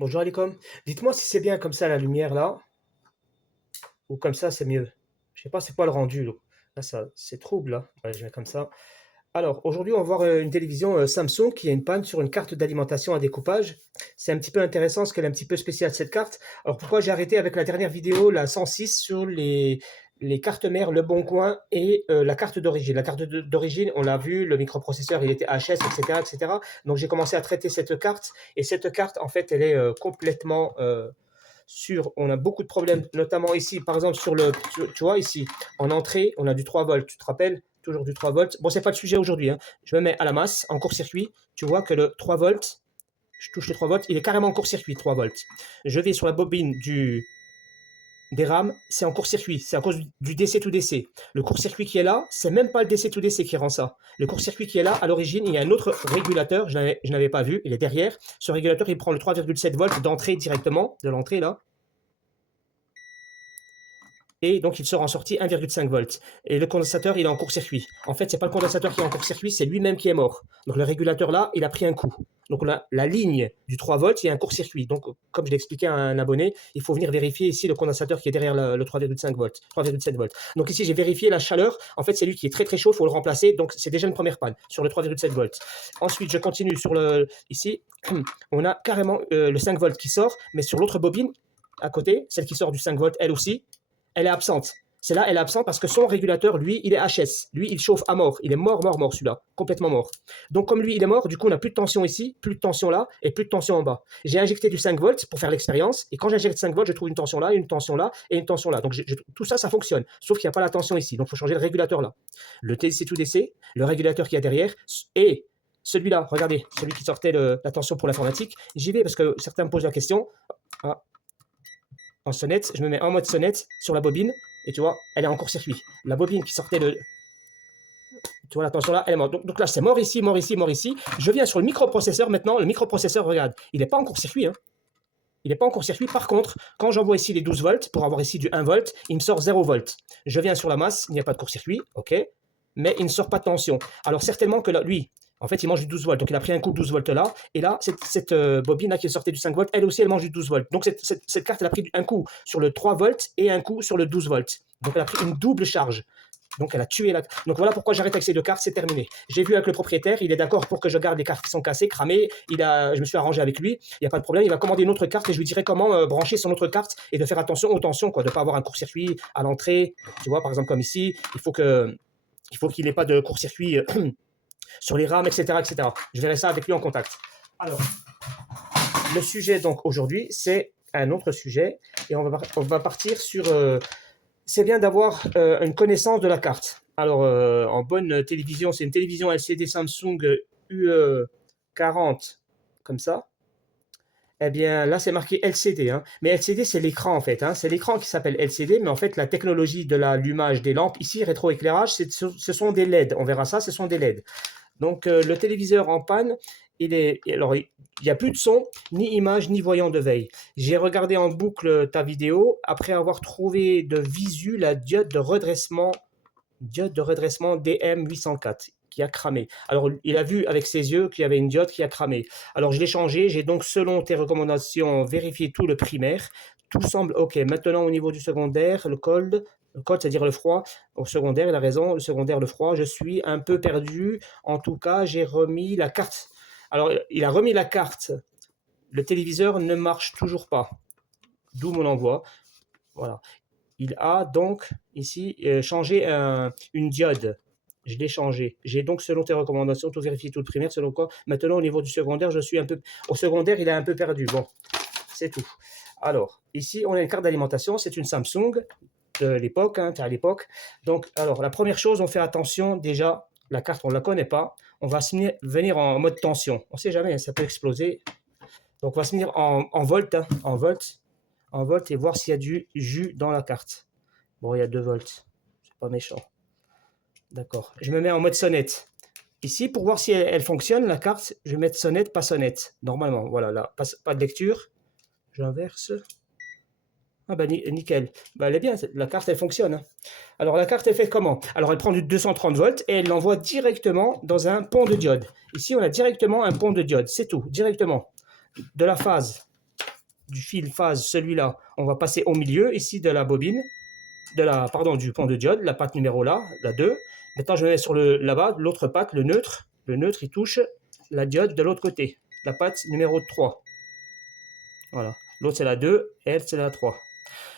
Bonjour Alikom. Dites-moi si c'est bien comme ça la lumière là, ou comme ça c'est mieux. Je sais pas c'est quoi le rendu là. Là ça c'est trouble là. Ouais, je mets comme ça. Alors aujourd'hui on va voir une télévision Samsung qui a une panne sur une carte d'alimentation à découpage. C'est un petit peu intéressant parce qu'elle est un petit peu spéciale cette carte. Alors pourquoi j'ai arrêté avec la dernière vidéo, la 106, sur les cartes mères Le Bon Coin et la carte d'origine. La carte d'origine, on l'a vu, le microprocesseur il était HS, etc. etc. Donc j'ai commencé à traiter cette carte et cette carte en fait elle est complètement on a beaucoup de problèmes, notamment ici, par exemple, tu vois, ici, en entrée, on a du 3 volts, tu te rappelles? Toujours du 3 volts. Bon, c'est pas le sujet aujourd'hui, hein. Je me mets à la masse, en court-circuit, tu vois que le 3 volts, je touche le 3 volts, il est carrément en court-circuit, 3 volts. Je vais sur la bobine des rames, c'est en court-circuit, c'est à cause du DC to DC. Le court-circuit qui est là, c'est même pas le DC to DC qui rend ça. Le court-circuit qui est là, à l'origine, il y a un autre régulateur, je n'avais pas vu, il est derrière. Ce régulateur, il prend le 3,7 volts d'entrée directement, de l'entrée là, et donc il sort en sortie 1,5 volts. Et le condensateur, il est en court-circuit. En fait, c'est pas le condensateur qui est en court-circuit, c'est lui-même qui est mort. Donc le régulateur là, il a pris un coup. Donc la ligne du 3 volts, il y a un court-circuit. Donc comme je l'expliquais à un abonné, il faut venir vérifier ici le condensateur qui est derrière le 3,5 volts, 3,7 volts. Donc ici, j'ai vérifié la chaleur. En fait, c'est lui qui est très très chaud, il faut le remplacer. Donc c'est déjà une première panne sur le 3,7 volts. Ensuite, je continue sur ici, on a carrément le 5 volts qui sort, mais sur l'autre bobine à côté, celle qui sort du 5 volts, elle aussi, elle est absente. Celle-là, elle est absente parce que son régulateur, lui, il est HS. Lui, il chauffe à mort. Il est mort, mort, mort, celui-là. Complètement mort. Donc, comme lui, il est mort, du coup, on n'a plus de tension ici, plus de tension là, et plus de tension en bas. J'ai injecté du 5 volts pour faire l'expérience, et quand j'injecte 5 volts, je trouve une tension là, une tension là, et une tension là. Donc, tout ça, ça fonctionne. Sauf qu'il n'y a pas la tension ici. Donc, il faut changer le régulateur là. Le TC2DC, le régulateur qui est derrière, et celui-là, regardez, celui qui sortait la tension pour l'informatique. J'y vais parce que certains me posent la question. Ah, en sonnette, je me mets en mode sonnette sur la bobine, et tu vois, elle est en court-circuit. La bobine qui sortait tu vois la tension là, elle est morte. Donc là, c'est mort ici, mort ici, mort ici. Je viens sur le microprocesseur maintenant. Le microprocesseur, regarde, il n'est pas en court-circuit, hein. Il n'est pas en court-circuit. Par contre, quand j'envoie ici les 12 volts, pour avoir ici du 1 volt, il me sort 0 volt. Je viens sur la masse, il n'y a pas de court-circuit, ok, mais il ne sort pas de tension. Alors certainement que là, lui, en fait, il mange du 12 volts. Donc, il a pris un coup de 12 volts là. Et là, cette bobine là qui sortait du 5 volts, elle aussi, elle mange du 12 volts. Donc, cette carte, elle a pris un coup sur le 3 volts et un coup sur le 12 volts. Donc, elle a pris une double charge. Donc, elle a tué la. Donc, voilà pourquoi j'arrête avec ces deux cartes, c'est terminé. J'ai vu avec le propriétaire, il est d'accord pour que je garde les cartes qui sont cassées, cramées. Je me suis arrangé avec lui, il n'y a pas de problème. Il va commander une autre carte et je lui dirai comment brancher son autre carte et de faire attention aux tensions, quoi, de ne pas avoir un court-circuit à l'entrée. Tu vois, par exemple, comme ici, il faut qu'il n'ait pas de court-circuit. Sur les rames, etc., etc. Je verrai ça avec lui en contact. Alors, le sujet donc aujourd'hui, c'est un autre sujet et on va partir sur. C'est bien d'avoir une connaissance de la carte. Alors, en bonne télévision, c'est une télévision LCD Samsung UE40, comme ça. Eh bien, là, c'est marqué LCD, hein. Mais LCD, c'est l'écran, en fait, hein. C'est l'écran qui s'appelle LCD, mais en fait, la technologie de l'allumage des lampes, ici, rétroéclairage, ce sont des LED. On verra ça, ce sont des LED. Donc, le téléviseur en panne, alors, il n'y a plus de son, ni image, ni voyant de veille. J'ai regardé en boucle ta vidéo après avoir trouvé de visu la diode de redressement DM804 qui a cramé. Alors, il a vu avec ses yeux qu'il y avait une diode qui a cramé. Alors, je l'ai changé. J'ai donc, selon tes recommandations, vérifié tout le primaire. Tout semble OK. Maintenant, au niveau du secondaire, le cold, c'est-à-dire le froid. Au secondaire, il a raison. Le secondaire, le froid, je suis un peu perdu. En tout cas, j'ai remis la carte. Alors, il a remis la carte. Le téléviseur ne marche toujours pas. D'où mon envoi. Voilà. Il a donc ici changé une diode. Je l'ai changé. J'ai donc, selon tes recommandations, tout vérifié, tout le primaire, selon quoi. Maintenant, au niveau du secondaire, je suis un peu. Au secondaire, il est un peu perdu. Bon, c'est tout. Alors, ici, on a une carte d'alimentation. C'est une Samsung de l'époque, hein, à l'époque. Donc, alors, la première chose, on fait attention. Déjà, la carte, on ne la connaît pas. On va venir en mode tension. On ne sait jamais, hein, ça peut exploser. Donc, on va se venir en volt, hein, en volt et voir s'il y a du jus dans la carte. Bon, il y a 2 volts. C'est pas méchant. D'accord. Je me mets en mode sonnette. Ici, pour voir si elle fonctionne, la carte, je vais mettre sonnette, pas sonnette. Normalement, voilà, là, pas de lecture. J'inverse. Ah bah nickel. Bah, elle est bien, la carte, elle fonctionne, hein. Alors, la carte, elle fait comment? Alors, elle prend du 230 volts et elle l'envoie directement dans un pont de diode. Ici, on a directement un pont de diode. C'est tout, directement. De la phase du fil phase, celui-là, on va passer au milieu ici de la bobine, du pont de diode, la patte numéro là, la 2. Maintenant, je mets sur là-bas l'autre patte, le neutre. Le neutre, il touche la diode de l'autre côté, la patte numéro 3. Voilà. L'autre, c'est la 2, et elle, c'est la 3.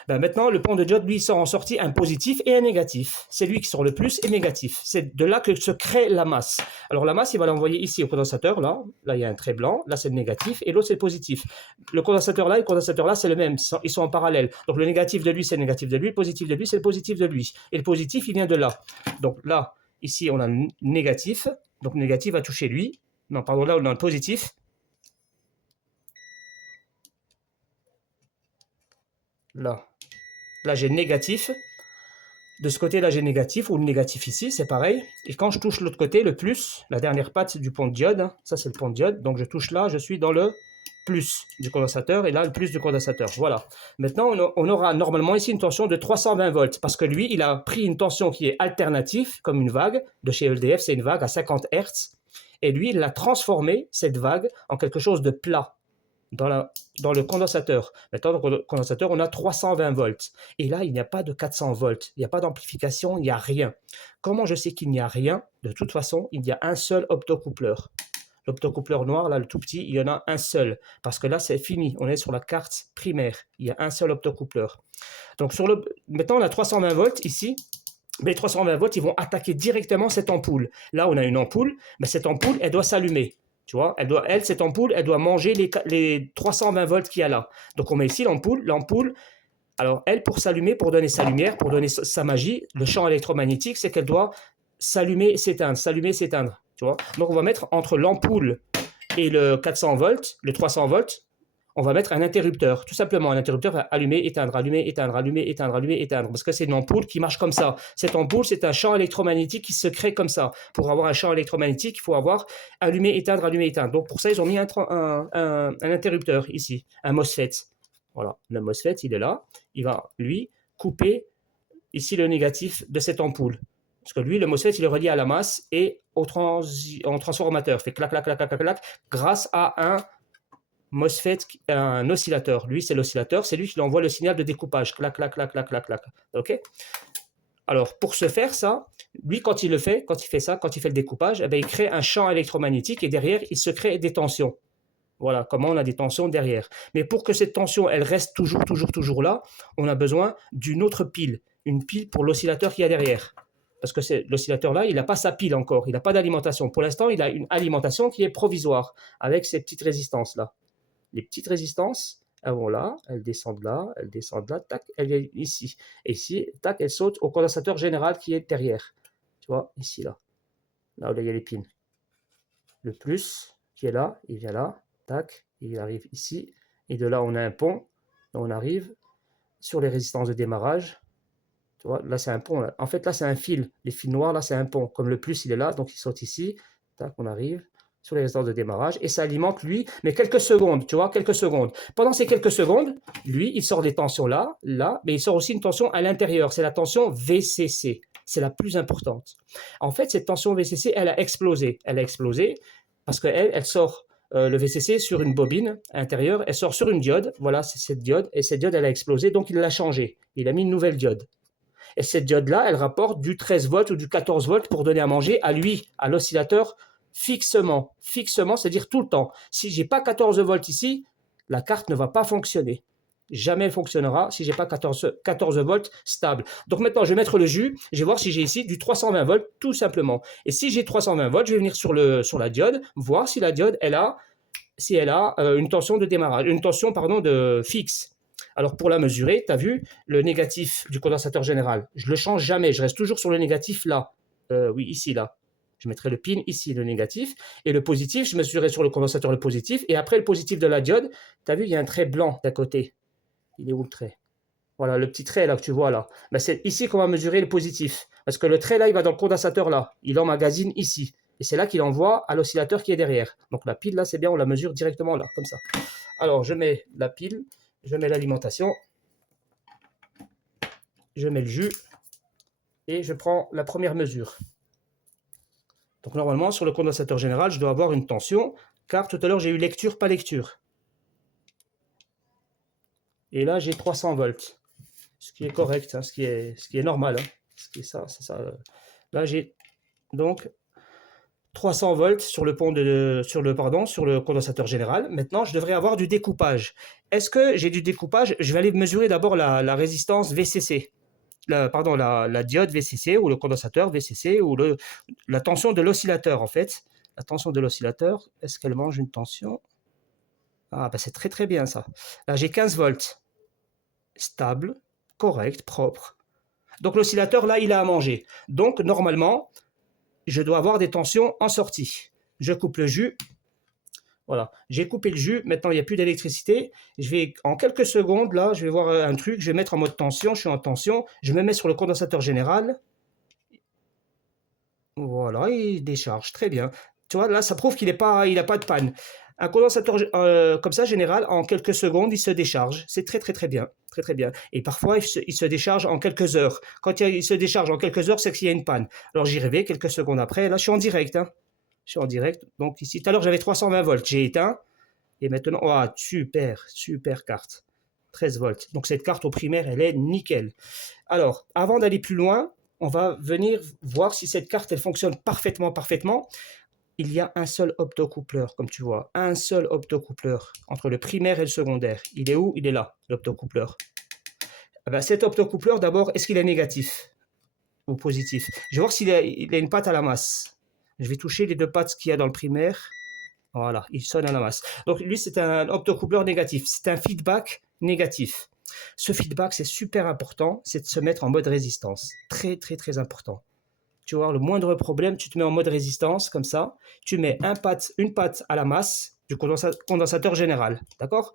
Ben maintenant, le pont de diode, lui, sort en sortie un positif et un négatif. C'est lui qui sort le plus et négatif. C'est de là que se crée la masse. Alors la masse, il va l'envoyer ici au condensateur, là. Là, il y a un trait blanc. Là, c'est le négatif. Et l'autre, c'est le positif. Le condensateur là et le condensateur là, c'est le même. Ils sont en parallèle. Donc le négatif de lui, c'est le négatif de lui. Le positif de lui, c'est le positif de lui. Et le positif, il vient de là. Donc là, ici, on a le négatif. Donc le négatif va toucher lui. Non, pardon, là, on a le positif. Là, j'ai négatif. De ce côté-là, j'ai négatif, ou le négatif ici, c'est pareil. Et quand je touche l'autre côté, le plus, la dernière patte du pont de diode, hein, ça c'est le pont de diode, donc je touche là, je suis dans le plus du condensateur, et là, le plus du condensateur. Voilà. Maintenant, on aura normalement ici une tension de 320 volts, parce que lui, il a pris une tension qui est alternative, comme une vague. De chez EDF, c'est une vague à 50 Hz. Et lui, il a transformé cette vague en quelque chose de plat. Dans le condensateur. Maintenant, dans le condensateur, on a 320 volts. Et là, il n'y a pas de 400 volts. Il n'y a pas d'amplification, il n'y a rien. Comment je sais qu'il n'y a rien? De toute façon, il y a un seul optocoupleur. L'optocoupleur noir, là, le tout petit, il y en a un seul. Parce que là, c'est fini. On est sur la carte primaire. Il y a un seul optocoupleur. Donc, maintenant, on a 320 volts ici. Mais les 320 volts, ils vont attaquer directement cette ampoule. Là, on a une ampoule. Mais cette ampoule, elle doit s'allumer. Tu vois, cette ampoule, elle doit manger les 320 volts qu'il y a là. Donc, on met ici l'ampoule. L'ampoule, alors, elle, pour s'allumer, pour donner sa lumière, pour donner sa magie, le champ électromagnétique, c'est qu'elle doit s'allumer, s'éteindre, s'allumer, s'éteindre. Tu vois. Donc, on va mettre entre l'ampoule et le 400 volts, le 300 volts, on va mettre un interrupteur. Tout simplement, un interrupteur va allumer, éteindre, allumer, éteindre, allumer, éteindre, allumer, éteindre. Parce que c'est une ampoule qui marche comme ça. Cette ampoule, c'est un champ électromagnétique qui se crée comme ça. Pour avoir un champ électromagnétique, il faut avoir allumé, éteindre, allumé, éteindre. Donc pour ça, ils ont mis un interrupteur ici, un MOSFET. Voilà, le MOSFET, il est là. Il va, lui, couper ici le négatif de cette ampoule. Parce que lui, le MOSFET, il est relié à la masse et en transformateur. Il fait clac, clac, clac, clac, clac, clac, grâce à un MOSFET, un oscillateur. Lui, c'est l'oscillateur, c'est lui qui envoie le signal de découpage. Clac, clac, clac, clac, clac, clac. OK? Alors, pour ce faire, ça, lui, quand il fait le découpage, eh bien, il crée un champ électromagnétique et derrière, il se crée des tensions. Voilà, comment on a des tensions derrière. Mais pour que cette tension, elle reste toujours là, on a besoin d'une autre pile. Une pile pour l'oscillateur qu'il y a derrière. Parce que l'oscillateur là, il n'a pas sa pile encore, il n'a pas d'alimentation. Pour l'instant, il a une alimentation qui est provisoire, avec ces petites résistances là. Les petites résistances, elles vont là, elles descendent là, tac, elles viennent ici. Et ici, tac, elles sautent au condensateur général qui est derrière. Tu vois, ici, là. Là où il y a les pins. Le plus qui est là, il vient là, tac, il arrive ici. Et de là, on a un pont. On arrive sur les résistances de démarrage. Tu vois, là, c'est un pont. Là. En fait, là, c'est un fil. Les fils noirs, là, c'est un pont. Comme le plus, il est là, donc il saute ici. Tac, on arrive sur les résistances de démarrage, et ça alimente, lui, mais quelques secondes, tu vois, quelques secondes. Pendant ces quelques secondes, lui, il sort des tensions là, mais il sort aussi une tension à l'intérieur, c'est la tension VCC, c'est la plus importante. En fait, cette tension VCC, elle a explosé parce qu'elle sort le VCC sur une bobine intérieure, elle sort sur une diode, voilà, c'est cette diode, et cette diode, elle a explosé, donc il l'a changée, il a mis une nouvelle diode. Et cette diode-là, elle rapporte du 13 volts ou du 14 volts pour donner à manger à lui, à l'oscillateur, fixement, c'est-à-dire tout le temps. Si j'ai pas 14 volts ici, la carte ne va pas fonctionner. Jamais elle fonctionnera si j'ai pas 14 volts stable. Donc maintenant, je vais mettre le jus, je vais voir si j'ai ici du 320 volts, tout simplement. Et si j'ai 320 volts, je vais venir sur la diode, voir si la diode, elle a une tension de démarrage, une tension, pardon, de fixe. Alors pour la mesurer, tu as vu, le négatif du condensateur général, je le change jamais, je reste toujours sur le négatif là. Oui, ici, là. Je mettrai le pin ici, le négatif, et le positif, je mesurerai sur le condensateur le positif, et après le positif de la diode, tu as vu, il y a un trait blanc d'à côté. Il est où le trait? Voilà, le petit trait là que tu vois là. Ben, c'est ici qu'on va mesurer le positif, parce que le trait là, il va dans le condensateur là, il emmagasine ici, et c'est là qu'il envoie à l'oscillateur qui est derrière. Donc la pile là, c'est bien, on la mesure directement là, comme ça. Alors je mets la pile, je mets l'alimentation, je mets le jus, et je prends la première mesure. Donc normalement, sur le condensateur général, je dois avoir une tension, car tout à l'heure, j'ai eu lecture, pas lecture. Et là, j'ai 300 volts. Ce qui est correct, hein, ce qui est normal. Hein. Ce qui est ça, c'est ça. Là, j'ai donc 300 volts sur le sur le condensateur général. Maintenant, je devrais avoir du découpage. Est-ce que j'ai du découpage? Je vais aller mesurer d'abord la résistance VCC. La diode VCC ou le condensateur VCC ou la tension de l'oscillateur en fait. La tension de l'oscillateur, est-ce qu'elle mange une tension? Ah, ben c'est très très bien ça. Là, j'ai 15 volts. Stable, correct, propre. Donc l'oscillateur, là, il a à manger. Donc, normalement, je dois avoir des tensions en sortie. Je coupe le jus. Voilà, j'ai coupé le jus. Maintenant, il n'y a plus d'électricité. Je vais, en quelques secondes, là, je vais voir un truc. Je vais mettre en mode tension. Je suis en tension. Je me mets sur le condensateur général. Voilà, il décharge. Très bien. Tu vois, là, ça prouve qu'il n'a pas de panne. Un condensateur comme ça, général, en quelques secondes, il se décharge. C'est très, très, très bien. Très, très bien. Et parfois, il se décharge en quelques heures. Quand il se décharge en quelques heures, c'est qu'il y a une panne. Alors, j'y rêvais quelques secondes après. Là, je suis en direct. Hein. Je suis en direct. Donc, ici, tout à l'heure, j'avais 320 volts. J'ai éteint. Et maintenant, oh, super, super carte. 13 volts. Donc, cette carte au primaire, elle est nickel. Alors, avant d'aller plus loin, on va venir voir si cette carte, elle fonctionne parfaitement. Il y a un seul optocoupleur, comme tu vois, un seul optocoupleur entre le primaire et le secondaire. Il est où? Il est là, l'optocoupleur. Eh ben, cet optocoupleur, d'abord, est-ce qu'il est négatif ou positif? Je vais voir s'il a une patte à la masse. Je vais toucher les deux pattes qu'il y a dans le primaire. Voilà, il sonne à la masse. Donc lui, c'est un optocoupleur négatif. C'est un feedback négatif. Ce feedback, c'est super important, c'est de se mettre en mode résistance. Très, très, très important. Tu vois, le moindre problème, tu te mets en mode résistance, comme ça. Tu mets une patte à la masse du condensateur général, d'accord?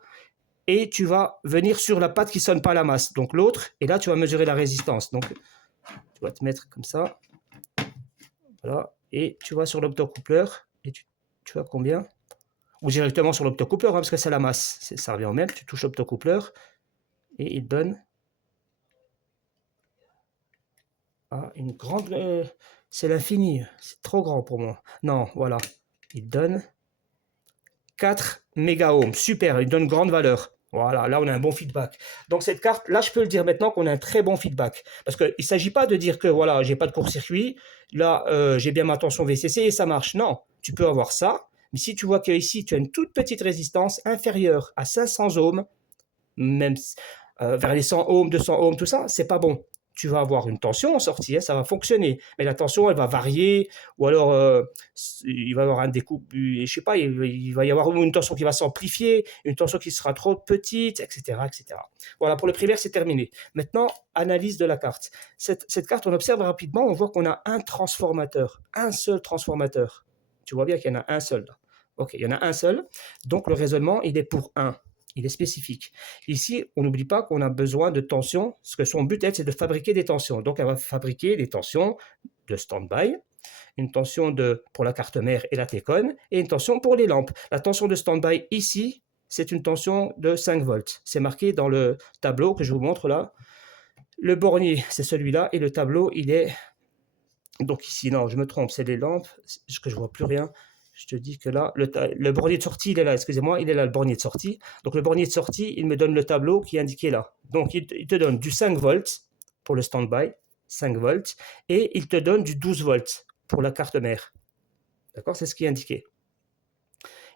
Et tu vas venir sur la patte qui ne sonne pas à la masse, donc l'autre, et là, tu vas mesurer la résistance. Donc, tu vas te mettre comme ça. Voilà, et tu vas sur l'optocoupleur, et tu vois combien? Ou directement sur l'optocoupleur, hein, parce que c'est la masse. Ça revient au même, tu touches l'optocoupleur, et il donne une grande... c'est l'infini, c'est trop grand pour moi. Non, voilà, il donne 4 mégaohms. Super, il donne grande valeur. Voilà, là on a un bon feedback. Donc cette carte, là je peux le dire maintenant qu'on a un très bon feedback. Parce qu'il ne s'agit pas de dire que voilà, j'ai pas de court-circuit, là j'ai bien ma tension VCC et ça marche. Non, tu peux avoir ça, mais si tu vois qu'ici tu as une toute petite résistance inférieure à 500 ohms, même vers les 100 ohms, 200 ohms, tout ça, c'est pas bon. Tu vas avoir une tension en sortie, hein, ça va fonctionner, mais la tension, elle va varier, ou alors il va y avoir un découpe, je sais pas, il va y avoir une tension qui va s'amplifier, une tension qui sera trop petite, etc., etc. Voilà, pour le primaire, c'est terminé. Maintenant, analyse de la carte. Cette carte, on observe rapidement, on voit qu'on a un transformateur, un seul transformateur. Tu vois bien qu'il y en a un seul. Là. Ok, il y en a un seul, donc le raisonnement, il est pour 1. Il est spécifique. Ici, on n'oublie pas qu'on a besoin de tensions, parce que son but, c'est de fabriquer des tensions. Donc, elle va fabriquer des tensions de stand-by, une tension pour la carte mère et la T-con, et une tension pour les lampes. La tension de stand-by ici, c'est une tension de 5 volts. C'est marqué dans le tableau que je vous montre là. Le bornier, c'est celui-là, et le tableau, il est... Donc ici, non, je me trompe, c'est les lampes, que je ne vois plus rien. Je te dis que là, le bornier de sortie, il est là, excusez-moi, il est là, le bornier de sortie. Donc le bornier de sortie, il me donne le tableau qui est indiqué là. Donc il te donne du 5 volts pour le stand-by, 5 volts, et il te donne du 12 volts pour la carte mère. D'accord? C'est ce qui est indiqué.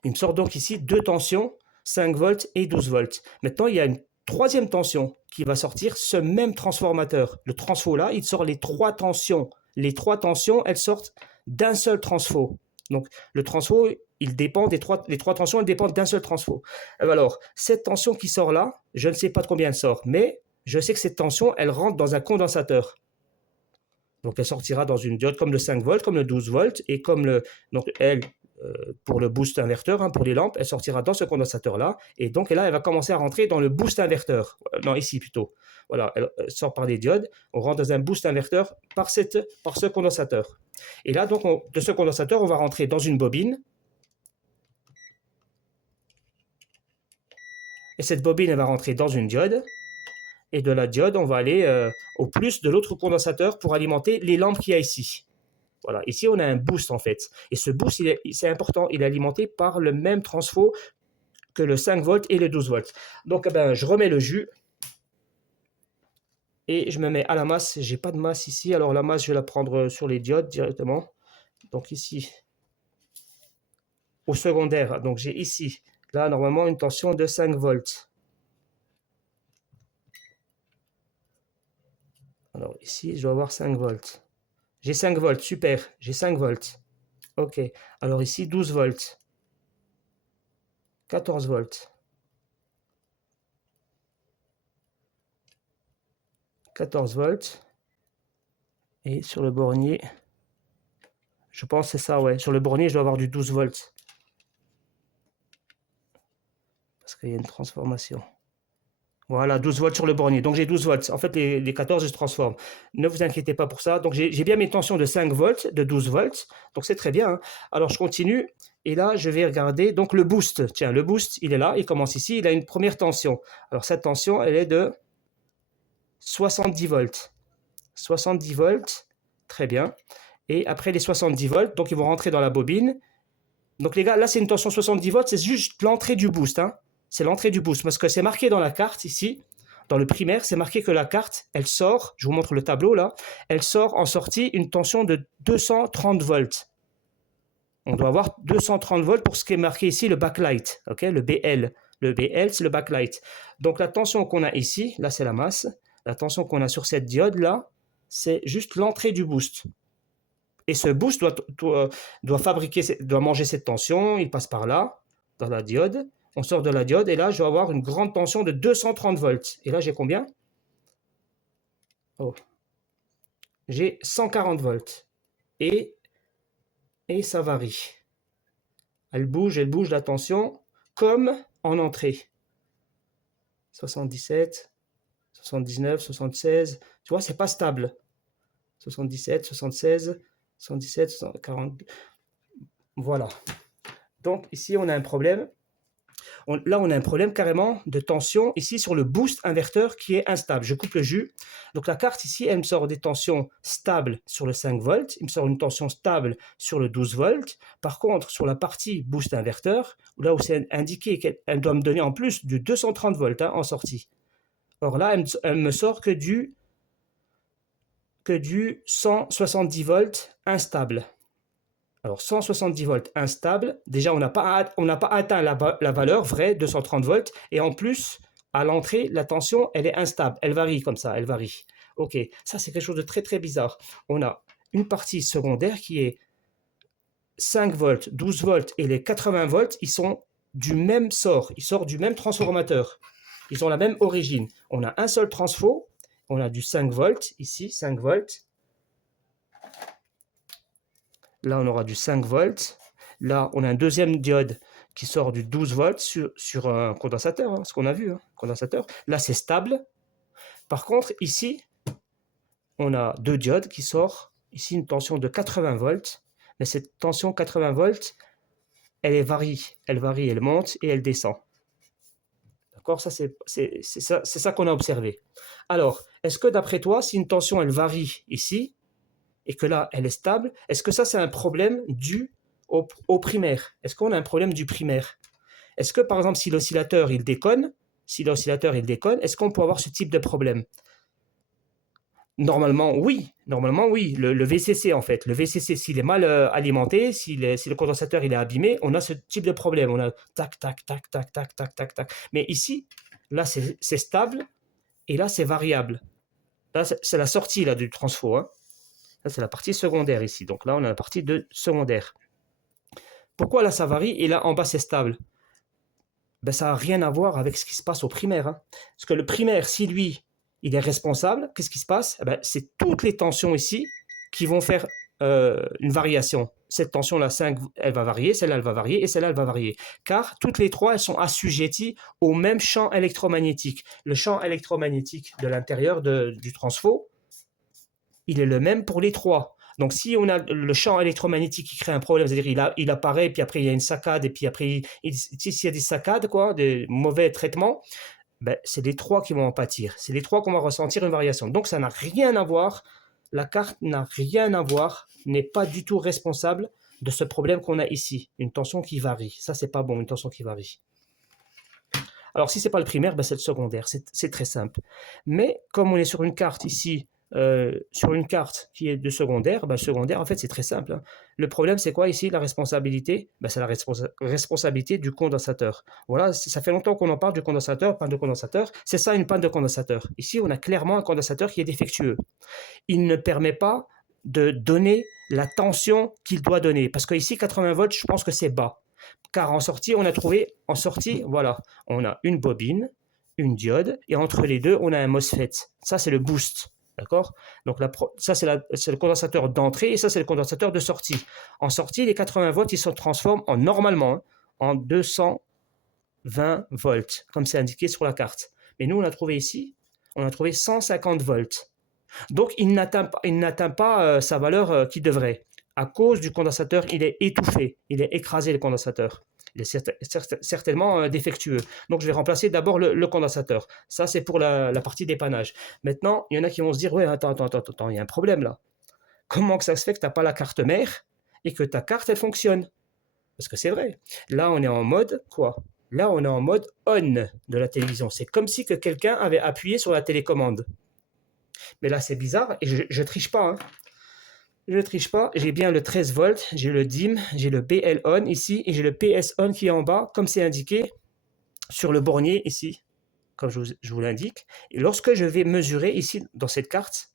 Il me sort donc ici deux tensions, 5 volts et 12 volts. Maintenant, il y a une troisième tension qui va sortir, ce même transformateur. Le transfo là, il sort les trois tensions. Les trois tensions, elles sortent d'un seul transfo. Donc, le transfo, il dépend les trois tensions, elles dépendent d'un seul transfo. Alors, cette tension qui sort là, je ne sais pas de combien elle sort, mais je sais que cette tension, elle rentre dans un condensateur. Donc, elle sortira dans une diode comme le 5 volts, comme le 12 volts, et comme le... Donc, elle, pour le boost inverteur, hein, pour les lampes, elle sortira dans ce condensateur-là, et donc là, elle va commencer à rentrer dans le boost inverteur. Non, ici plutôt. Voilà, elle sort par des diodes, on rentre dans un boost inverteur par ce condensateur. Et là, donc, de ce condensateur, on va rentrer dans une bobine. Et cette bobine, elle va rentrer dans une diode. Et de la diode, on va aller au plus de l'autre condensateur pour alimenter les lampes qu'il y a ici. Voilà, ici, on a un boost, en fait. Et ce boost, c'est important, il est alimenté par le même transfo que le 5 volts et le 12 volts. Donc, eh ben, je remets le jus et je me mets à la masse. J'ai pas de masse ici, alors la masse, je vais la prendre sur les diodes directement. Donc ici, au secondaire, donc j'ai ici, là, normalement, une tension de 5 volts. Alors ici, je dois avoir 5 volts. J'ai 5 volts, super, j'ai 5 volts. Ok, alors ici, 12 volts. 14 volts. 14 volts. Et sur le bornier, je pense que c'est ça, ouais. Sur le bornier, je dois avoir du 12 volts. Parce qu'il y a une transformation. Voilà, 12 volts sur le bornier. Donc j'ai 12 volts. En fait, les 14, je transforme. Ne vous inquiétez pas pour ça. Donc j'ai bien mes tensions de 5 volts, de 12 volts. Donc c'est très bien, hein. Alors je continue. Et là, je vais regarder. Donc le boost. Tiens, le boost, il est là. Il commence ici. Il a une première tension. Alors cette tension, elle est de 70 volts. 70 volts. Très bien. Et après les 70 volts, donc ils vont rentrer dans la bobine. Donc les gars, là c'est une tension 70 volts, c'est juste l'entrée du boost, hein. C'est l'entrée du boost, parce que c'est marqué dans la carte ici, dans le primaire, c'est marqué que la carte, elle sort, je vous montre le tableau là, elle sort en sortie une tension de 230 volts. On doit avoir 230 volts pour ce qui est marqué ici, le backlight, ok, le BL. Le BL, c'est le backlight. Donc la tension qu'on a ici, là c'est la masse, la tension qu'on a sur cette diode là, c'est juste l'entrée du boost. Et ce boost doit manger cette tension, il passe par là, dans la diode, on sort de la diode, et là, je vais avoir une grande tension de 230 volts. Et là, j'ai combien? Oh. J'ai 140 volts. Et ça varie. Elle bouge la tension, comme en entrée. 77, 79, 76, tu vois, c'est pas stable. 77, 76, 77, 40. Voilà. Donc ici, on a un problème. Là, on a un problème carrément de tension ici sur le boost inverteur qui est instable. Je coupe le jus. Donc la carte ici, elle me sort des tensions stables sur le 5 volts. Il me sort une tension stable sur le 12 volts. Par contre, sur la partie boost inverteur, là où c'est indiqué qu'elle doit me donner en plus du 230 volts, hein, en sortie. Or là, elle me sort que du 170 volts instable. Alors 170 volts instable, déjà on n'a pas atteint la valeur vraie, 230 volts, et en plus, à l'entrée, la tension, elle est instable, elle varie comme ça, elle varie. Ok, ça c'est quelque chose de très très bizarre. On a une partie secondaire qui est 5 volts, 12 volts et les 80 volts, ils sont du même sort, ils sortent du même transformateur, ils ont la même origine. On a un seul transfo, on a du 5 volts, ici 5 volts. Là, on aura du 5 volts. Là, on a un deuxième diode qui sort du 12 volts sur un condensateur, hein, ce qu'on a vu, hein, condensateur. Là, c'est stable. Par contre, ici, on a deux diodes qui sortent. Ici, une tension de 80 volts. Mais cette tension 80 volts, elle varie. Elle varie, elle monte et elle descend. D'accord? Ça, c'est ça qu'on a observé. Alors, est-ce que d'après toi, si une tension, elle varie ici, et que là, elle est stable, est-ce que ça, c'est un problème dû au primaire? Est-ce qu'on a un problème du primaire? Est-ce que, par exemple, si l'oscillateur, il déconne, est-ce qu'on peut avoir ce type de problème? Normalement, oui. Normalement, oui. Le VCC, en fait. Le VCC, s'il est mal alimenté, si le condensateur, il est abîmé, on a ce type de problème. On a tac, tac, tac, tac, tac, tac, tac, tac. Mais ici, là, c'est stable, et là, c'est variable. Là, c'est la sortie là, du transfo, hein. Ça, c'est la partie secondaire ici. Donc là, on a la partie de secondaire. Pourquoi là, ça varie et là, en bas, c'est stable? Ben, ça n'a rien à voir avec ce qui se passe au primaire, hein. Parce que le primaire, si lui, il est responsable, qu'est-ce qui se passe? Ben, c'est toutes les tensions ici qui vont faire une variation. Cette tension-là, 5, elle va varier, celle-là, elle va varier, et celle-là, elle va varier. Car toutes les trois, elles sont assujetties au même champ électromagnétique. Le champ électromagnétique de l'intérieur du transfo, il est le même pour les trois. Donc, si on a le champ électromagnétique qui crée un problème, c'est-à-dire il apparaît, puis après il y a une saccade, et puis après, s'il y a des saccades, quoi, des mauvais traitements, ben, c'est les trois qui vont en pâtir. C'est les trois qu'on va ressentir une variation. Donc, ça n'a rien à voir. La carte n'a rien à voir, n'est pas du tout responsable de ce problème qu'on a ici. Une tension qui varie. Ça, c'est pas bon, une tension qui varie. Alors, si ce n'est pas le primaire, ben, c'est le secondaire. C'est très simple. Mais comme on est sur une carte ici, sur une carte qui est de secondaire, ben, secondaire, en fait, c'est très simple, hein. Le problème, c'est quoi ici, la responsabilité? Ben, c'est la responsabilité du condensateur. Voilà, ça fait longtemps qu'on en parle du condensateur, panne de condensateur. C'est ça, une panne de condensateur. Ici, on a clairement un condensateur qui est défectueux. Il ne permet pas de donner la tension qu'il doit donner. Parce que ici, 80 volts, je pense que c'est bas. Car en sortie, on a trouvé, en sortie, voilà, on a une bobine, une diode, et entre les deux, on a un MOSFET. Ça, c'est le boost. D'accord? Donc, ça, c'est le condensateur d'entrée et ça, c'est le condensateur de sortie. En sortie, les 80 volts, ils se transforment en, normalement, hein, en 220 volts, comme c'est indiqué sur la carte. Mais nous, on a trouvé ici, on a trouvé 150 volts. Donc, il n'atteint pas sa valeur qu'il devrait. À cause du condensateur, il est étouffé, il est écrasé, le condensateur. Il est certainement défectueux. Donc, je vais remplacer d'abord le condensateur. Ça, c'est pour la partie dépannage. Maintenant, il y en a qui vont se dire, ouais, attends, il y a un problème là. Comment que ça se fait que tu n'as pas la carte mère et que ta carte, elle fonctionne? Parce que c'est vrai. Là, on est en mode quoi? Là, on est en mode on de la télévision. C'est comme si que quelqu'un avait appuyé sur la télécommande. Mais là, c'est bizarre et je triche pas, hein. Je ne triche pas, j'ai bien le 13 volts, j'ai le DIM, j'ai le BL on ici et j'ai le PS on qui est en bas, comme c'est indiqué sur le bornier ici, comme je vous l'indique. Et lorsque je vais mesurer ici dans cette carte,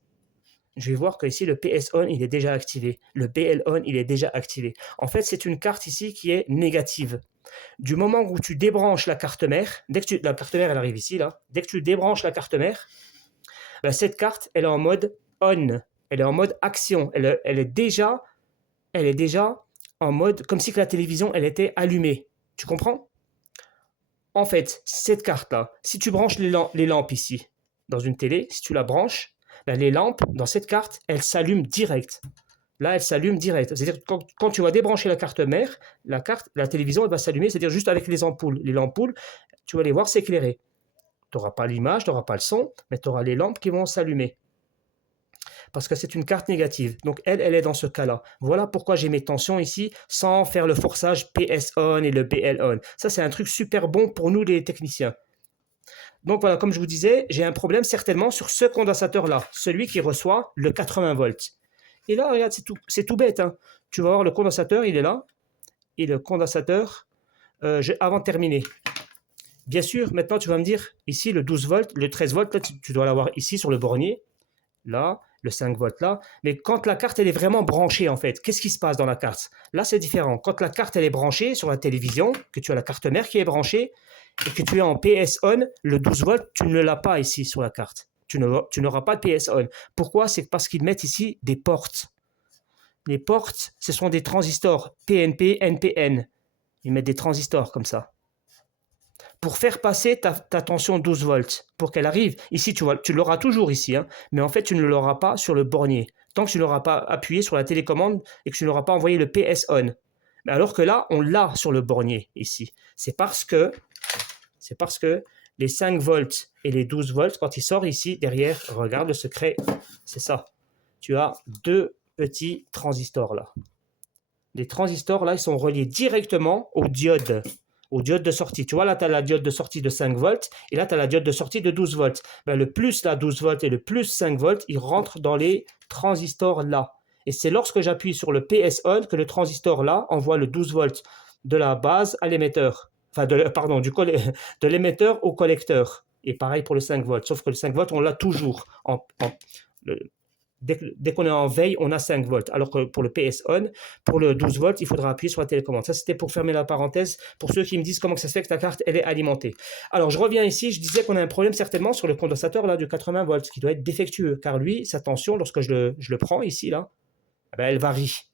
je vais voir que ici le PS on il est déjà activé, le BL on il est déjà activé. En fait, c'est une carte ici qui est négative. Du moment où tu débranches la carte mère, la carte mère elle arrive ici là, dès que tu débranches la carte mère, ben, cette carte elle est en mode on. Elle est en mode action. Elle est déjà en mode comme si que la télévision elle était allumée. Tu comprends? En fait, cette carte-là, si tu branches les lampes ici, dans une télé, si tu la branches, ben les lampes, dans cette carte, elles s'allument direct. Là, elles s'allument direct. C'est-à-dire que quand tu vas débrancher la carte mère, la télévision, elle va s'allumer, c'est-à-dire juste avec les ampoules. Les ampoules, tu vas les voir s'éclairer. Tu n'auras pas l'image, tu n'auras pas le son, mais tu auras les lampes qui vont s'allumer. Parce que c'est une carte négative. Donc, elle est dans ce cas-là. Voilà pourquoi j'ai mes tensions ici, sans faire le forçage PS on et le BL on. Ça, c'est un truc super bon pour nous, les techniciens. Donc, voilà, comme je vous disais, j'ai un problème certainement sur ce condensateur-là, celui qui reçoit le 80 volts. Et là, regarde, c'est tout bête, hein. Tu vas voir, le condensateur, il est là. Et le condensateur, avant de terminer. Bien sûr, maintenant, tu vas me dire, ici, le 12 volts, le 13 volts, là, tu dois l'avoir ici sur le bornier. Là, le 5 volts là. Mais quand la carte, elle est vraiment branchée, en fait, qu'est-ce qui se passe dans la carte? Là, c'est différent. Quand la carte, elle est branchée sur la télévision, que tu as la carte mère qui est branchée, et que tu es en PS on, le 12 volts, tu ne l'as pas ici sur la carte. Tu n'auras pas de PS on. Pourquoi? C'est parce qu'ils mettent ici des portes. Les portes, ce sont des transistors PNP, NPN. Ils mettent des transistors comme ça. Pour faire passer ta tension 12 volts, pour qu'elle arrive, ici tu l'auras toujours ici, hein, mais en fait tu ne l'auras pas sur le bornier, tant que tu n'auras pas appuyé sur la télécommande et que tu n'auras pas envoyé le PS on. Mais alors que là, on l'a sur le bornier ici. C'est parce que les 5 volts et les 12 volts, quand ils sortent ici, derrière, regarde le secret, c'est ça. Tu as deux petits transistors là. Les transistors là, ils sont reliés directement aux diodes de sortie. Tu vois, là, tu as la diode de sortie de 5 volts et là, tu as la diode de sortie de 12 volts. Ben, le plus là, 12 volts et le plus 5 volts, ils rentrent dans les transistors là. Et c'est lorsque j'appuie sur le PS on que le transistor là envoie le 12 volts de la base à l'émetteur. Enfin, de l'émetteur au collecteur. Et pareil pour le 5 volts. Sauf que le 5 volts, on l'a toujours. Dès qu'on est en veille, on a 5 volts. Alors que pour le PS on, pour le 12 volts, il faudra appuyer sur la télécommande. Ça, c'était pour fermer la parenthèse pour ceux qui me disent comment ça se fait que ta carte, elle est alimentée. Alors, je reviens ici. Je disais qu'on a un problème certainement sur le condensateur là, du 80 volts qui doit être défectueux. Car lui, sa tension, lorsque je le prends ici, là, ben, elle varie.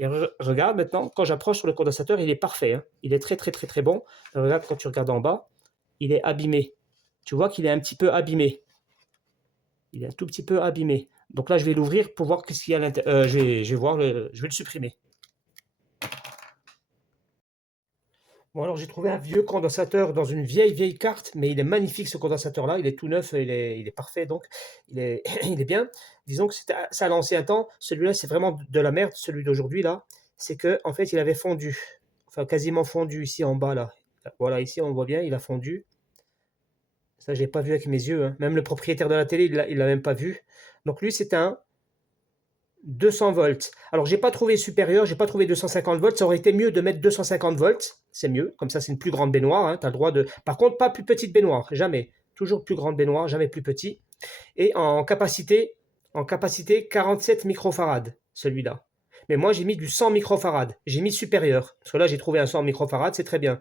Et regarde maintenant, quand j'approche sur le condensateur, il est parfait, hein. Il est très, très, très, très bon. Regarde, quand tu regardes en bas, il est abîmé. Tu vois qu'il est un petit peu abîmé. Il est un tout petit peu abîmé. Donc là, je vais l'ouvrir pour voir ce qu'il y a à l'intérieur. Je vais le supprimer. Bon, alors j'ai trouvé un vieux condensateur dans une vieille carte, mais il est magnifique ce condensateur-là. Il est tout neuf, il est parfait, donc il est, il est bien. Disons que ça a lancé un temps. Celui-là, c'est vraiment de la merde, celui d'aujourd'hui là. C'est que en fait, il avait fondu, enfin quasiment fondu ici en bas là. Voilà, ici on voit bien, il a fondu. Ça, je l'ai pas vu avec mes yeux, hein. Même le propriétaire de la télé, il l'a même pas vu. Donc lui, c'est un 200 volts. Alors, j'ai pas trouvé supérieur, j'ai pas trouvé 250 volts. Ça aurait été mieux de mettre 250 volts. C'est mieux. Comme ça, c'est une plus grande baignoire, hein. Tu as le droit de. Par contre, pas plus petite baignoire. Jamais. Toujours plus grande baignoire, jamais plus petit. Et en capacité 47 microfarad, celui-là. Mais moi, j'ai mis du 100 microfarad. J'ai mis supérieur. Parce que là, j'ai trouvé un 100 microfarad, c'est très bien.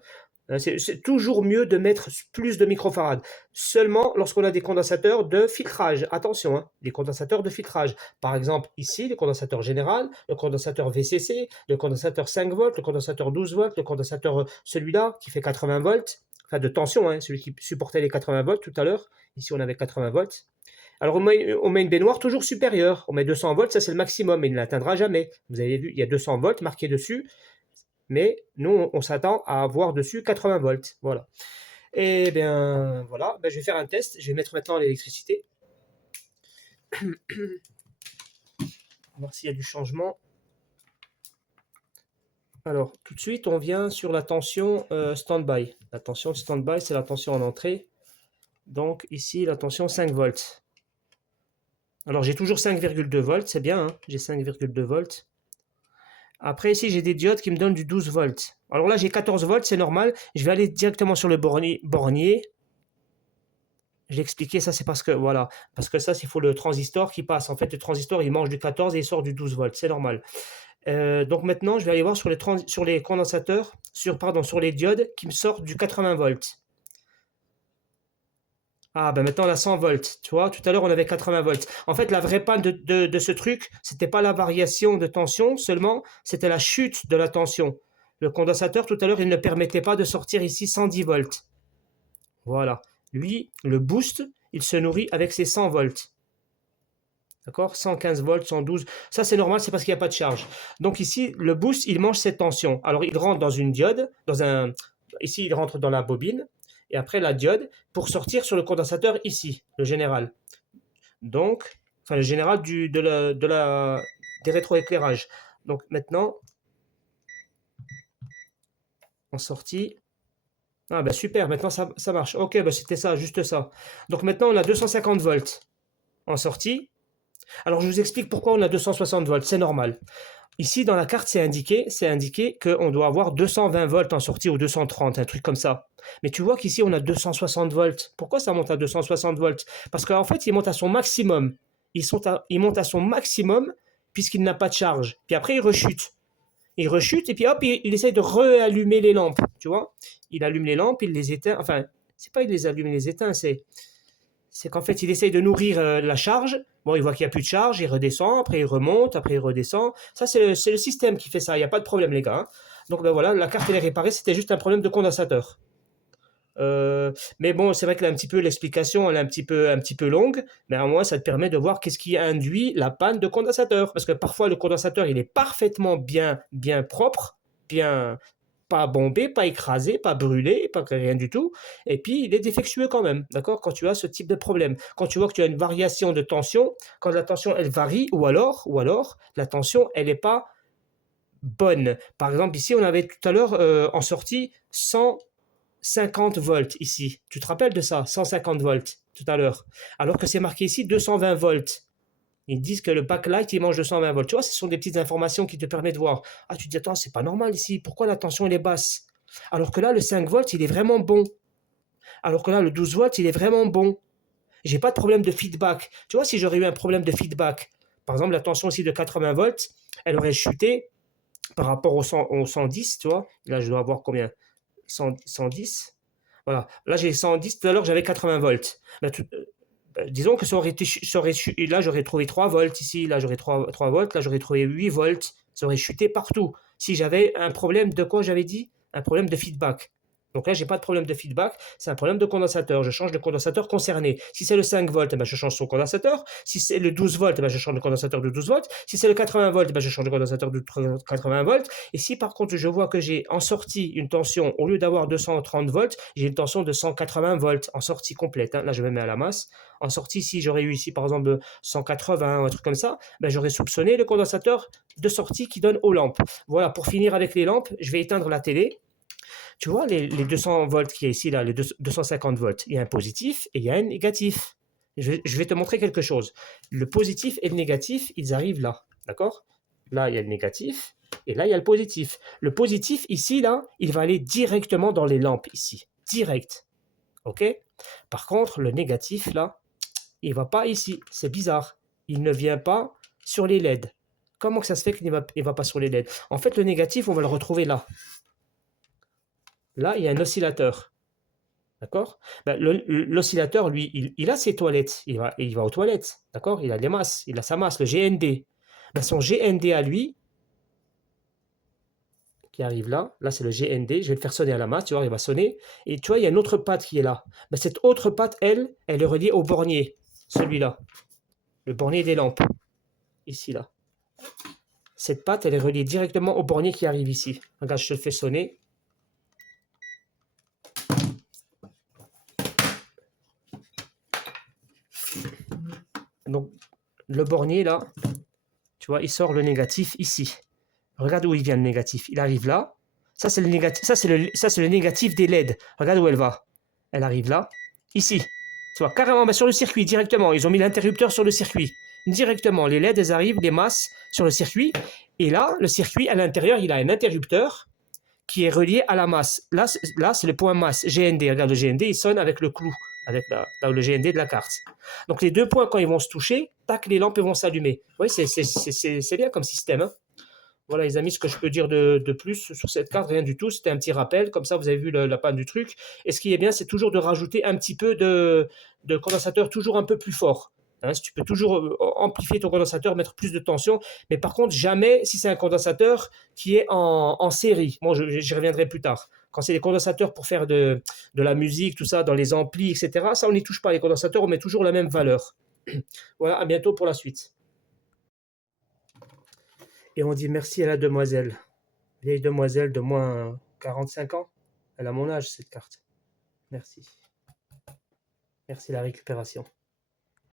C'est toujours mieux de mettre plus de microfarad. Seulement lorsqu'on a des condensateurs de filtrage. Attention, hein, les condensateurs de filtrage. Par exemple, ici, le condensateur général, le condensateur VCC, le condensateur 5 volts, le condensateur 12 volts, le condensateur celui-là qui fait 80 volts. Enfin, de tension, hein, celui qui supportait les 80 volts tout à l'heure. Ici, on avait 80 volts. Alors, on met une baignoire toujours supérieure. On met 200 volts, ça c'est le maximum, mais il ne l'atteindra jamais. Vous avez vu, il y a 200 volts marqués dessus, mais nous, on s'attend à avoir dessus 80 volts. Voilà. Et bien, voilà, ben, je vais faire un test. Je vais mettre maintenant l'électricité. Voir s'il y a du changement. Alors, tout de suite, on vient sur la tension stand-by. La tension stand-by, c'est la tension en entrée. Donc, ici, la tension 5 volts. Alors, j'ai toujours 5,2 volts, c'est bien, hein, j'ai 5,2 volts. Après, ici, j'ai des diodes qui me donnent du 12 volts. Alors là, j'ai 14 volts, c'est normal. Je vais aller directement sur le bornier. Je l'ai expliqué, ça c'est parce que, voilà, parce que ça, il faut le transistor qui passe. En fait, le transistor, il mange du 14 et il sort du 12 volts, c'est normal. Donc maintenant, je vais aller voir sur les condensateurs, sur les diodes qui me sortent du 80 volts. Ah, ben maintenant, on a 100 volts. Tu vois, tout à l'heure, on avait 80 volts. En fait, la vraie panne de ce truc, c'était pas la variation de tension seulement, c'était la chute de la tension. Le condensateur, tout à l'heure, il ne permettait pas de sortir ici 110 volts. Voilà. Lui, le boost, il se nourrit avec ses 100 volts. D'accord? 115 volts, 112. Ça, c'est normal, c'est parce qu'il n'y a pas de charge. Donc ici, le boost, il mange cette tension. Alors, il rentre dans une diode, ici, il rentre dans la bobine, et après la diode, pour sortir sur le condensateur ici, le général. Donc, enfin, le général des rétroéclairages. Donc maintenant, en sortie. Ah ben super, maintenant ça marche. Ok, ben c'était ça, juste ça. Donc maintenant, on a 250 volts en sortie. Alors je vous explique pourquoi on a 260 volts, c'est normal. Ici, dans la carte, c'est indiqué qu'on doit avoir 220 volts en sortie ou 230, un truc comme ça. Mais tu vois qu'ici, on a 260 volts. Pourquoi ça monte à 260 volts? Parce qu'en fait, il monte à son maximum. Il monte à son maximum puisqu'il n'a pas de charge. Puis après, il rechute. Il rechute et puis hop, il essaye de réallumer les lampes. Tu vois? Il allume les lampes, il les éteint. Enfin, c'est pas il les allume et les éteint, c'est qu'en fait, il essaye de nourrir la charge. Bon, il voit qu'il n'y a plus de charge, il redescend, après il remonte, après il redescend. Ça, c'est le système qui fait ça, il n'y a pas de problème, les gars, hein. Donc, ben voilà, la carte, elle est réparée, c'était juste un problème de condensateur. Mais bon, c'est vrai que là, un petit peu, l'explication, elle est un petit peu longue, mais au moins, ça te permet de voir qu'est-ce qui induit la panne de condensateur. Parce que parfois, le condensateur, il est parfaitement bien propre, bien, pas bombé, pas écrasé, pas brûlé, pas rien du tout. Et puis, il est défectueux quand même, d'accord? Quand tu as ce type de problème. Quand tu vois que tu as une variation de tension, quand la tension, elle varie, ou alors, la tension, elle n'est pas bonne. Par exemple, ici, on avait tout à l'heure en sortie 150 volts ici. Tu te rappelles de ça? 150 volts tout à l'heure. Alors que c'est marqué ici 220 volts. Ils disent que le backlight, il mange 220 volts. Tu vois, ce sont des petites informations qui te permettent de voir. Ah, tu te dis, attends, c'est pas normal ici. Pourquoi la tension, elle est basse? Alors que là, le 5 volts, il est vraiment bon. Alors que là, le 12 volts, il est vraiment bon. J'ai pas de problème de feedback. Tu vois, si j'aurais eu un problème de feedback, par exemple, la tension ici de 80 volts, elle aurait chuté par rapport au 110, tu vois. Là, je dois avoir combien? 110. Voilà. Là, j'ai 110. Tout à l'heure, j'avais 80 volts. Disons que ça aurait été, là j'aurais trouvé 3 volts ici, là j'aurais 3 volts, là j'aurais trouvé 8 volts, ça aurait chuté partout. Si j'avais un problème de quoi j'avais dit? Un problème de feedback. Donc là, j'ai pas de problème de feedback, c'est un problème de condensateur. Je change de condensateur concerné. Si c'est le 5 volts, je change son condensateur. Si c'est le 12 volts, je change le condensateur de 12 volts. Si c'est le 80 volts, je change le condensateur de 80 volts. Et si par contre, je vois que j'ai en sortie une tension, au lieu d'avoir 230 volts, j'ai une tension de 180 volts en sortie complète. Là, je me mets à la masse. En sortie, si j'aurais eu ici, par exemple, 180 ou un truc comme ça, j'aurais soupçonné le condensateur de sortie qui donne aux lampes. Voilà, pour finir avec les lampes, je vais éteindre la télé. Tu vois les 200 volts qui est ici, là, les 250 volts, il y a un positif et il y a un négatif. Je vais te montrer quelque chose. Le positif et le négatif, ils arrivent là, d'accord? Là, il y a le négatif et là, il y a le positif. Le positif, ici, là, il va aller directement dans les lampes, ici. Direct, ok? Par contre, le négatif, là, il ne va pas ici. C'est bizarre. Il ne vient pas sur les LED. Comment que ça se fait qu'il ne va pas sur les LED? En fait, le négatif, on va le retrouver là. Là, il y a un oscillateur. D'accord? Ben, l'oscillateur, lui, il a ses toilettes. Il va aux toilettes. D'accord? Il a les masses. Il a sa masse, le GND. Ben, son GND à lui, qui arrive là, là c'est le GND. Je vais le faire sonner à la masse. Tu vois, il va sonner. Et tu vois, il y a une autre patte qui est là. Ben, cette autre patte, elle est reliée au bornier. Celui-là. Le bornier des lampes. Ici, là. Cette patte, elle est reliée directement au bornier qui arrive ici. Regarde, je te le fais sonner. Donc, le bornier, là, tu vois, il sort le négatif ici. Regarde où il vient le négatif. Il arrive là. Ça, c'est le négatif. Ça, c'est le négatif des LED. Regarde où elle va. Elle arrive là. Ici. Tu vois, carrément sur le circuit, directement. Ils ont mis l'interrupteur sur le circuit. Directement. Les LED, elles arrivent, les masses, sur le circuit. Et là, le circuit, à l'intérieur, il a un interrupteur qui est relié à la masse. Là, c'est le point masse, GND. Regarde, le GND, il sonne avec le clou, avec le GND de la carte. Donc, les deux points, quand ils vont se toucher, tac, les lampes vont s'allumer. Oui, c'est bien comme système. Hein. Voilà, les amis, ce que je peux dire de plus sur cette carte, rien du tout. C'était un petit rappel. Comme ça, vous avez vu la panne du truc. Et ce qui est bien, c'est toujours de rajouter un petit peu de condensateur toujours un peu plus fort. Hein, si tu peux toujours amplifier ton condensateur, mettre plus de tension. Mais par contre, jamais si c'est un condensateur qui est en série. Moi, j'y reviendrai plus tard. Quand c'est des condensateurs pour faire de la musique, tout ça, dans les amplis, etc., ça, on n'y touche pas. Les condensateurs, on met toujours la même valeur. Voilà, à bientôt pour la suite. Et on dit merci à la demoiselle. Vieille demoiselle de moins 45 ans. Elle a mon âge, cette carte. Merci. Merci la récupération.